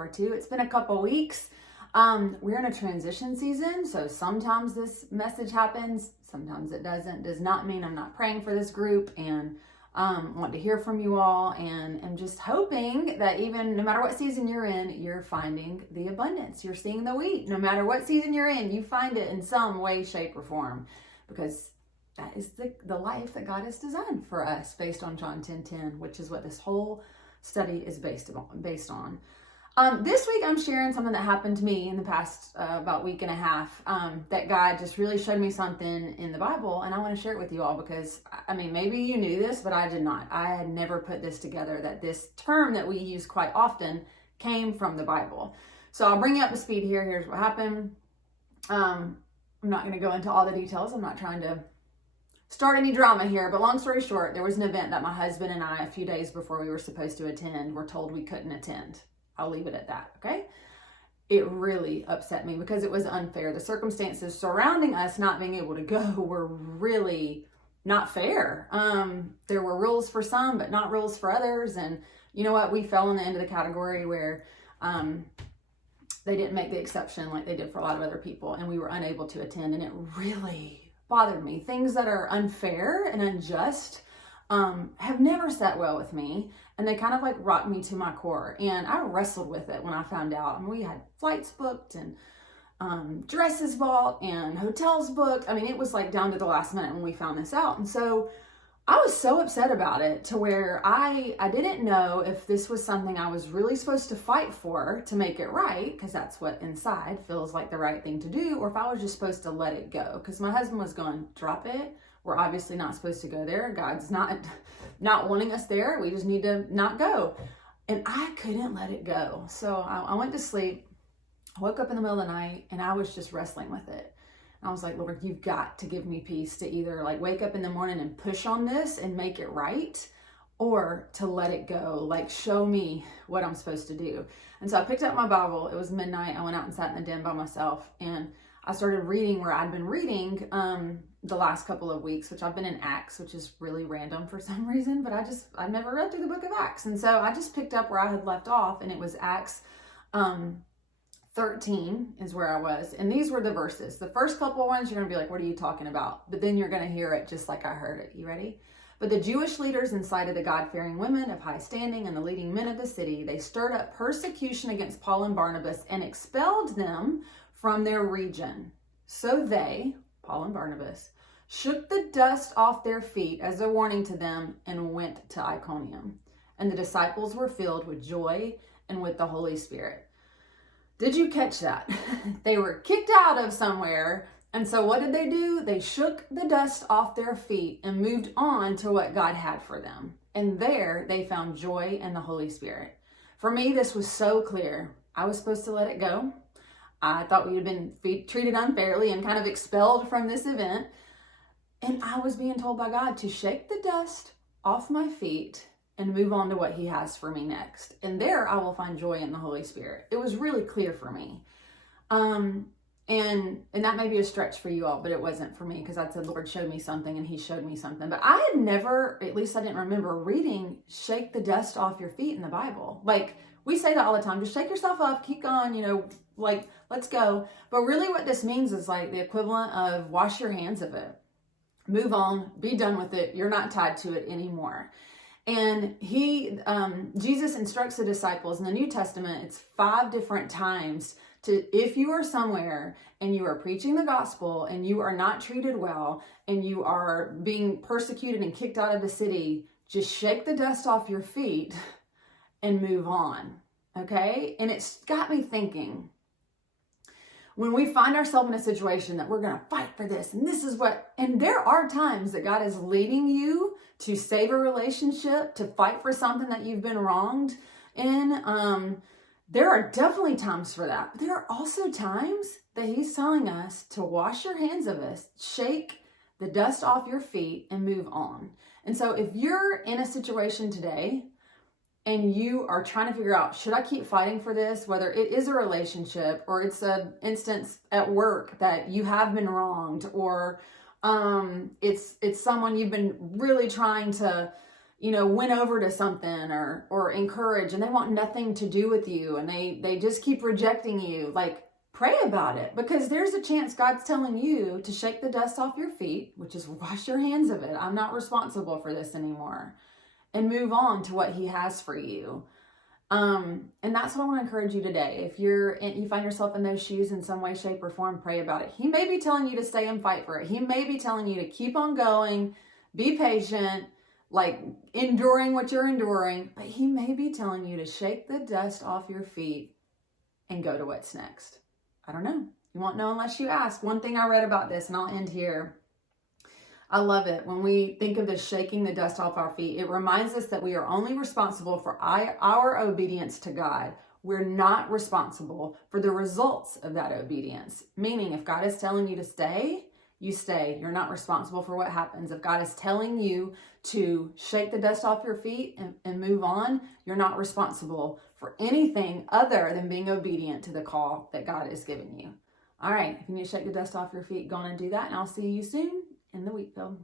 are too. It's been a couple weeks. We're in a transition season, so sometimes this message happens, sometimes it doesn't. Does not mean I'm not praying for this group, and want to hear from you all, and I'm just hoping that even no matter what season you're in, you're finding the abundance. You're seeing the wheat. No matter what season you're in, you find it in some way, shape, or form, because that is the life that God has designed for us based on John 10:10, which is what this whole study is based on. This week I'm sharing something that happened to me in the past about week and a half, that God just really showed me something in the Bible, and I want to share it with you all because, I mean, maybe you knew this, but I did not. I had never put this together, that this term that we use quite often came from the Bible. So I'll bring you up to speed here. Here's what happened. I'm not going to go into all the details. I'm not trying to start any drama here, but long story short, there was an event that my husband and I, a few days before we were supposed to attend, were told we couldn't attend. I'll leave it at that, okay? It really upset me because it was unfair. The circumstances surrounding us not being able to go were really not fair. There were rules for some, but not rules for others. And you know what? We fell in the end of the category where they didn't make the exception like they did for a lot of other people, and we were unable to attend, and it really bothered me. Things that are unfair and unjust have never sat well with me, and they kind of like rocked me to my core, and I wrestled with it when I found out. I mean, we had flights booked and dresses bought and hotels booked. I mean, it was like down to the last minute when we found this out, and so I was so upset about it to where I didn't know if this was something I was really supposed to fight for to make it right, because that's what inside feels like the right thing to do, or if I was just supposed to let it go, because my husband was going, drop it. We're obviously not supposed to go there. God's not wanting us there. We just need to not go. And I couldn't let it go. So I went to sleep. I woke up in the middle of the night and I was just wrestling with it. And I was like, Lord, you've got to give me peace to either like wake up in the morning and push on this and make it right, or to let it go, like show me what I'm supposed to do. And so I picked up my Bible. It was midnight. I went out and sat in the den by myself, and I started reading where I'd been reading the last couple of weeks, which I've been in Acts, which is really random for some reason, but I've never read through the book of Acts. And so I just picked up where I had left off, and it was Acts 13 is where I was. And these were the verses. The first couple of ones, you're going to be like, what are you talking about? But then you're going to hear it just like I heard it. You ready? But the Jewish leaders incited the God-fearing women of high standing and the leading men of the city. They stirred up persecution against Paul and Barnabas and expelled them from their region. So they, Paul and Barnabas, shook the dust off their feet as a warning to them and went to Iconium. And the disciples were filled with joy and with the Holy Spirit. Did you catch that? They were kicked out of somewhere. And so what did they do? They shook the dust off their feet and moved on to what God had for them. And there they found joy and the Holy Spirit. For me, this was so clear. I was supposed to let it go. I thought we had been treated unfairly and kind of expelled from this event. And I was being told by God to shake the dust off my feet and move on to what he has for me next. And there I will find joy in the Holy Spirit. It was really clear for me. And that may be a stretch for you all, but it wasn't for me, because I said, Lord showed me something and he showed me something. But I had never, at least I didn't remember reading, shake the dust off your feet in the Bible. Like, we say that all the time, just shake yourself up, keep going, like, let's go. But really what this means is like the equivalent of wash your hands of it. Move on, be done with it. You're not tied to it anymore. And Jesus instructs the disciples in the New Testament, it's 5 different times to, if you are somewhere and you are preaching the gospel and you are not treated well and you are being persecuted and kicked out of the city, just shake the dust off your feet and move on. Okay? And it's got me thinking, when we find ourselves in a situation that we're going to fight for this, and this is what, and there are times that God is leading you to save a relationship, to fight for something that you've been wronged in. There are definitely times for that. But there are also times that he's telling us to wash your hands of us, shake the dust off your feet, and move on. And so if you're in a situation today and you are trying to figure out, should I keep fighting for this? Whether it is a relationship or it's an instance at work that you have been wronged, or it's someone you've been really trying to, win over to something or encourage, and they want nothing to do with you, and they just keep rejecting you, like, pray about it, because there's a chance God's telling you to shake the dust off your feet, which is wash your hands of it. I'm not responsible for this anymore, and move on to what he has for you. And that's what I want to encourage you today. If you find yourself in those shoes in some way, shape, or form, pray about it. He may be telling you to stay and fight for it. He may be telling you to keep on going, be patient, like enduring what you're enduring, but he may be telling you to shake the dust off your feet and go to what's next. I don't know. You won't know unless you ask. One thing I read about this, and I'll end here. I love it. When we think of this shaking the dust off our feet, it reminds us that we are only responsible for our obedience to God. We're not responsible for the results of that obedience. Meaning, if God is telling you to stay, you stay. You're not responsible for what happens. If God is telling you to shake the dust off your feet and move on, you're not responsible for anything other than being obedient to the call that God is giving you. All right, if you need to shake the dust off your feet, go on and do that, and I'll see you soon in the Wheatfield.